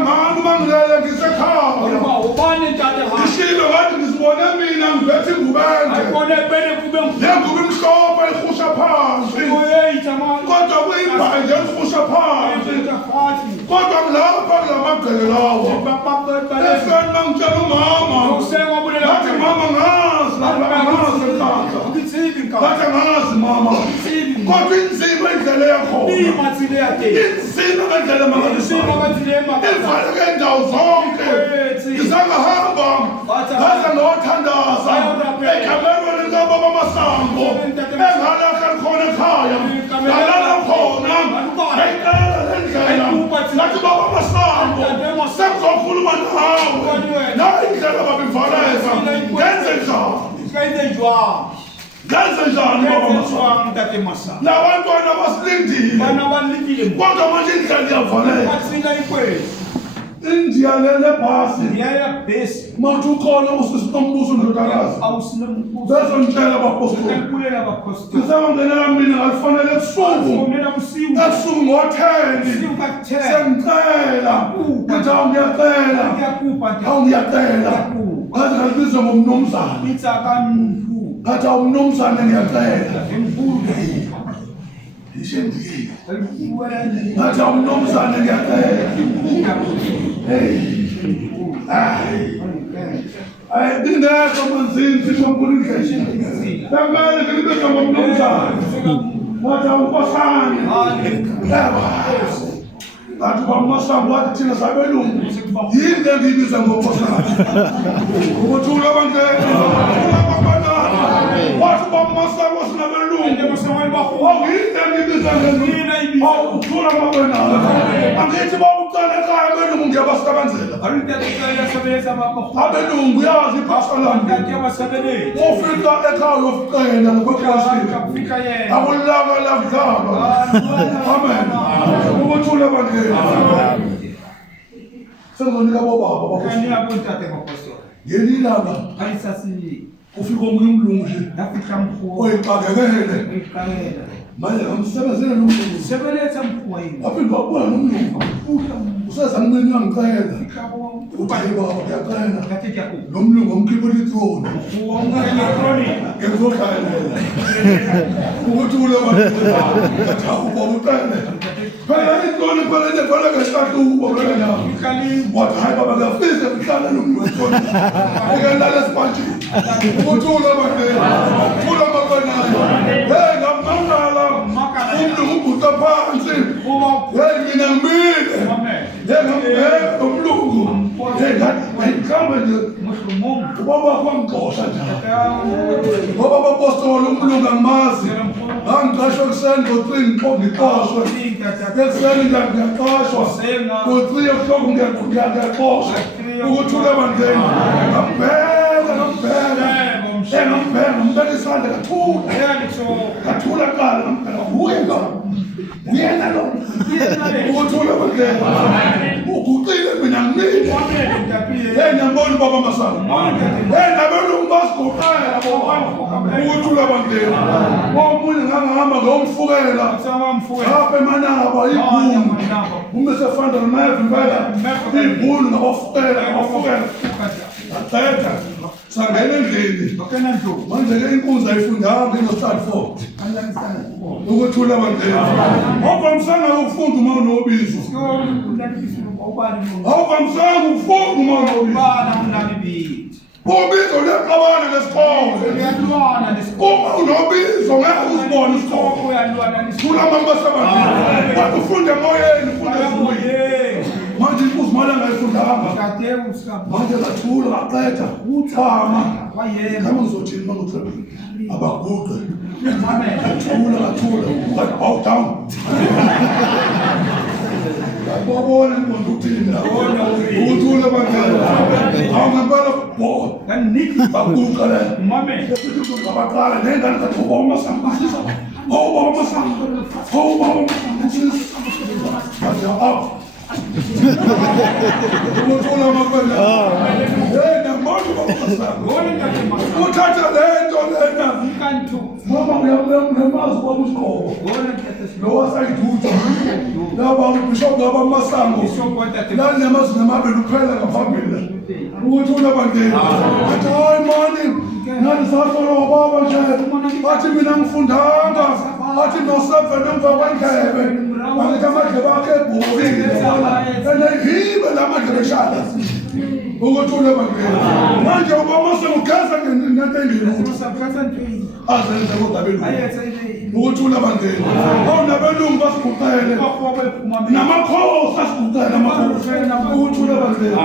ngani mangilele ngisekhaya ngishilo ngathi ngizibone mina ngibethe ingubende lenguba imhlophe ihusha phansi kodwa kuyibhanje elihusha phansi kodwa ngilapha kulamagceke lawo efeni mangitshela umama ngathi mama ngazi ngathi angazi mama kodwa inzima indlela yakhona inzima ngendlela emangalisana ivaleke indawo zonke ngizangahamba ngaze ngawathandaza egamelweni likababa Masango engalakha likhona ekhaya ngalala khona ngayicela le ndlela ngathi baba Masango sengizokhuluma nawe nayo indlela babivaleza ngenze njani ngenze njani baba Masango nabantwana basilindile kodwa manje indlela iyavaleka India lele bhasi mawuthi ukhona usisinombuso ndodakazi bezongitshela abapostoli ngisebangenela mina ngalifanele ebusuku ngo-10 sengicela ngithi awu ngiyacela ngathi ngalibize ngomnumzane ngathi awu mnumzane ngiyacela ngathi awu mnumzane ngiyacela ingekho manzini sishonkulunkesha bekumele ngilibize ngomnumzane ngathi awu nkosane ngathi ubaMasango wathi thina sabelungu yini engiyibiza ngonkosane ukuthula abantwana wathi ubaMasango sinabelungu yini engiyibiza ngelungu uthula abantwana angithi babucala ekhaya abelungu ngiyabasebenzela abelungu yazi iphasha lami ufika ekhaya uyoficela ngokweklasini akulaka lakudlaba amen ukuthula abantwana sengizonika bobaba ngeli ilanga ufika omunye umlungu nje oyixakekele manje ngamsebenzela nomlungu aphinde wabuya nomlungu usezanimeni uyangicela uthi baba ngiyacela nomlungu omkhipha ilithroni ngizohlayelela ukuthi ule ngathi awubaba ucele phela intoni phela nefana ngehlahlubo phela wathi hayi baba ngiyafisa ngihlala nomlungu wethroni ngikelala esipantshini ukuthi ule thula amakwanayo ngamangala umlungu ubhuta phansi mina ngimile ngambheka nomlungu ngayikhambe nje ubaba kwangixosha njalo ngoba abapostoli umlungu angimazi ngangiqashwa ekuseni ngo-3 ngixoshwe ekuseni ngiyaqashwa ngo-3 ebuhloko ngiyaxoshwa ukuthula ebandleni ngambheka ngambheka isandla kathula kuqala ngambheka uyena lo ukuthula ebandleni uguqile mina ngimile ngiyambona ubaba Masango nabelungu basiguqela ukuthula ebandleni omunye ngangihamba ngiyomfukela apha emanaba ibhunu umesefanda namayevi impela ibhunu ngabafukela aqeda sangena endlini manje-ke inkunzi ayifundanga ino-start 4 ukuthula ebandleni awuvamisanga ukufunda uma unobizo awuvamisanga ukufunda uma unobizo ubizo liyaxabana nesikole uma unobizo ngeke uzibone isikole thula amambasabandleni kodwa ufunde emoyeni ufunde ezulwini manje inkunzi mali angayifundanga manje kathula kaqeda uthama kama ngizothini uma ngithula abaguqe kathula bow down babona inkonzo uthina ukuthula abantwana awungempela baguqa le abaqala nengane zathi ubaba Masango ubaba Masango ukuthula amakwena namanje ubaba Masango uthatha le nto lena mama uyamazi ubaba uSigqoko lo wasayidudu laba ubishop abamasango lani namazwi amabili kuphela ngaphambili ukuthi ulabangena athi hayi mani nathi sasolo baba nje athi mina ngifundanga athi no7 emva kwendlebe angithi amadlebe akhe ebhukile enehibe lamadlebe eshada ukuthi ulabangena manje ubamase ugeza nento engilutho azenze kodwa belungu ukuthi ulabangena awunabelungu basiguqele namakhosi asiguqele namakhosi ukuthi ulabangena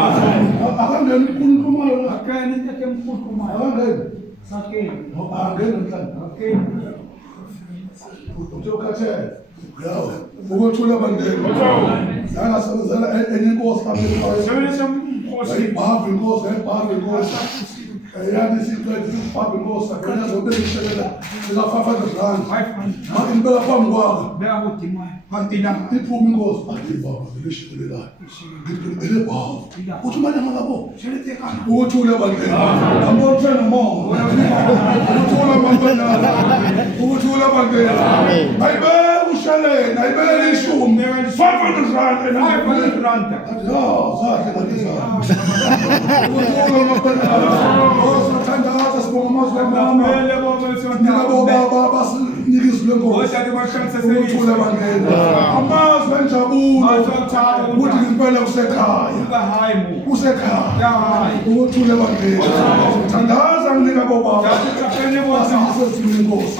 akangeni uNkulunkulu akangeni utokhathele yawo ukuthi ulabangena yangasebenzela enye inkosi ayibhava inkosi yathi siqedile ukubhava inkosi aqeda zobekishelela ika-500 rand manje ngibeka phambi kwakho iphuma inkosi athi baba belishilelayo ngibele baba uthi manje ngakabo ukuthi ulabangena ambothena momo ukuthi ulabangena ukuthi ulabangena ayibe ushaleni ayibe ishumi 500 rand and 500 rand athi zakhe ngizama ukuthi ulabangena Sothandaza sibonga amazwi amama nabo baba basinikizwe lenkosi ukuthi ulabangena amazwi enjabulo ukuthi ngempela usekhaya ukuthi ulabangena sothandaza nginika baba basisezini lenkosi